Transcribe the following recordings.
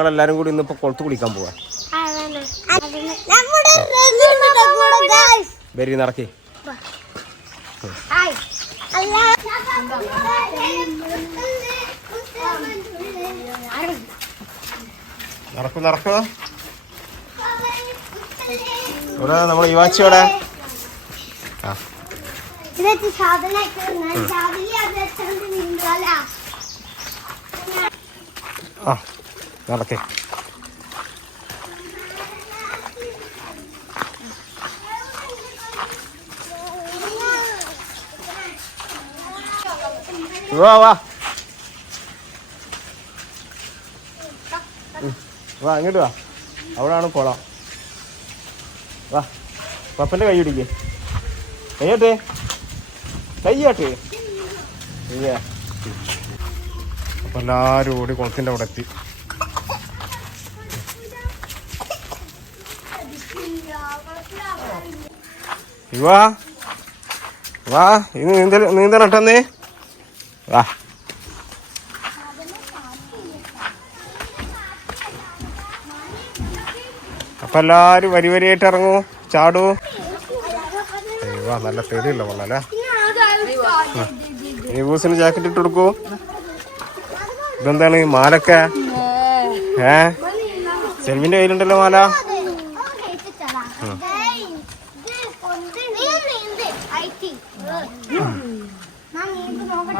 ഞങ്ങളെല്ലാരും കൂടി ഇന്നിപ്പോ കുളത്ത് കുളിക്കാൻ പോവാ. വരി നടക്കി. നടക്കൂ. ഇവിടെ നമ്മളെ യുവാച്ചിയോടെ നടക്കേ. വാ അങ്ങോട്ട് വാ. അവിടാണ് കുളം. വാ പപ്പന്റെ കൈ പിടിക്കേ. കയ്യാട്ടെ. അപ്പൊ എല്ലാരും ഓടി കുളത്തിന്റെ അവിടെ എത്തി. വാ ഇത് നീന്തലട്ടന്നേ. വാ അപ്പൊ എല്ലാരും വരിയായിട്ട് ഇറങ്ങൂ, ചാടൂ. വാ നല്ല പേടിയുള്ള കൊള്ളാല്ലേ. യൂസിന് ജാക്കറ്റ് ഇട്ട് കൊടുക്കൂ. ഇതെന്താണ് മാലൊക്കെ? സെൽവിന്റെ കയ്യിലുണ്ടല്ലോ മാല.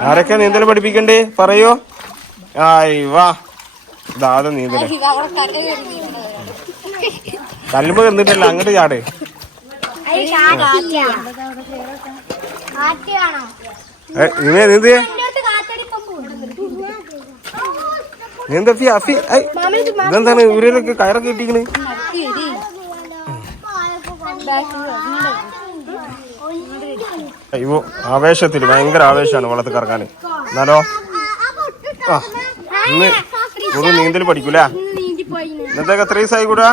ആരൊക്കെ നീന്തൽ പഠിപ്പിക്കണ്ടേ പറയൂ. വാ ഇതാദ്യം നീന്തല്. കല്ലുമ്പോ എന്നിട്ടല്ല അങ്ങോട്ട് ചാട്. ഇതെന്താണ് ഇവരൊക്കെ കയറൊക്കെ കിട്ടിക്കണ്? അയ്യോ ആവേശത്തില് ഭയങ്കര ആവേശമാണ് വെള്ളത്തിൽ കറങ്ങാന്. എന്നാലോ ഇന്ന് നീന്തൽ പഠിക്കൂല. ഇന്നത്തേക്ക് എത്ര ദിവസമായി കൂടാ?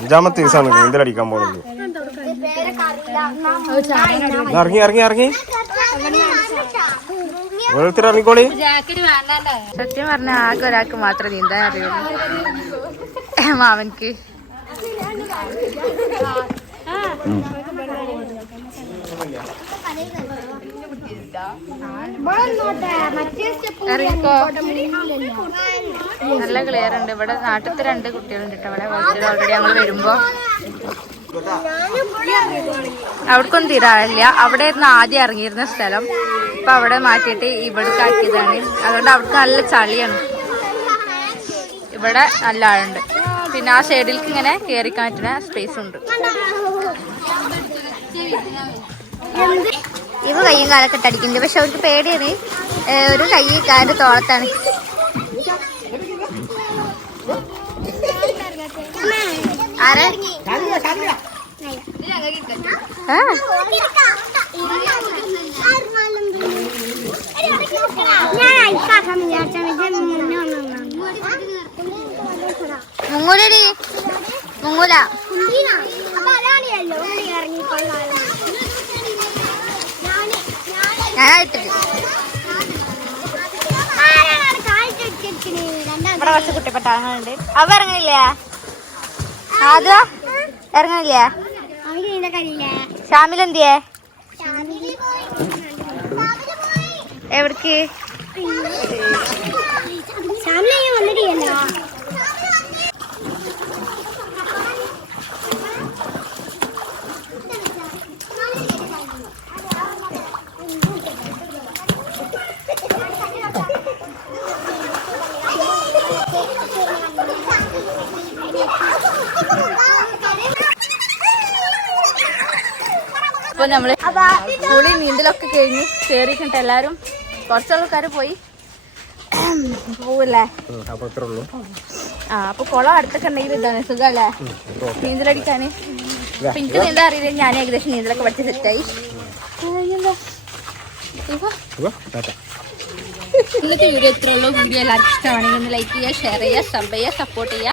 5ാമത്തെ ദിവസമാണ് നീന്തലടിക്കാൻ പോകുന്നത്. ഇറങ്ങി ഓരോരുത്തർ ഇറങ്ങിക്കോളി. സത്യം പറഞ്ഞ ആകെ ഒരാൾക്ക് മാത്രമേ നീന്താൻ അറിയുള്ളൂ, മാമൻക്ക്. നല്ല ക്ലിയർ ഉണ്ട്. ഇവിടെ നാട്ടിലത്തെ 2 കുട്ടികളുണ്ട് കേട്ടോ. ഇവിടെ ഓൾറെഡി ഞങ്ങൾ വരുമ്പോ അവിടേക്കൊന്നും തീരാറില്ല. അവിടെ ആയിരുന്നു ആദ്യം ഇറങ്ങിയിരുന്ന സ്ഥലം. ഇപ്പൊ അവിടെ മാറ്റിയിട്ട് ഇവിടേക്ക് ആക്കിയതാണ്. അതുകൊണ്ട് അവിടേക്ക് നല്ല ചളിയാണ്. ഇവിടെ നല്ല ആഴുണ്ട്. പിന്നെ ആ സൈഡിലേക്ക് ഇങ്ങനെ കയറിക്കാൻ പറ്റുന്ന സ്പേസ് ഉണ്ട്. ഇവ കയ്യും കാലൊക്കെ ഇട്ടടിക്കുന്നുണ്ട്. പക്ഷെ അവർക്ക് പേടിയാണ്. ഒരു കൈ കാലിന്റെ തോളത്താണ്. മുങ്ങൂലടി മുങ്ങൂല. ഇവിടെ കുറച്ച് കുട്ടിപ്പെട്ട ഇറങ്ങുന്നുണ്ട്. അവ ഇറങ്ങണില്ലേ? അത് ഇറങ്ങണില്ലേ? ഷാമിലെന്തിയേ? എവിടേക്ക്? അപ്പൊ നമ്മള് കുളി നീന്തലൊക്കെ കഴിഞ്ഞ് കേറിക്കണ്ട. എല്ലാരും കുറച്ചാൾക്കാർ പോയി പോവല്ലേ. അപ്പൊ കുളം അടുത്തൊക്കെ ഉണ്ടെങ്കിൽ ഇതാണ് സുഖല്ലേ നീന്തലടിക്കാന്. അപ്പൊ എനിക്ക് നീന്താൻ അറിയില്ല. ഞാൻ ഏകദേശം നീന്തലൊക്കെ പഠിച്ച് സെറ്റായി. ഇന്നത്തെ വീഡിയോ ഇത്രയുള്ളൂ. വീഡിയോ എല്ലാവർക്കും ഇഷ്ടമാണെങ്കിൽ ഒന്ന് ലൈക്ക് ചെയ്യുക, ഷെയർ ചെയ്യുക, സബ് ചെയ്യുക, സപ്പോർട്ട് ചെയ്യുക.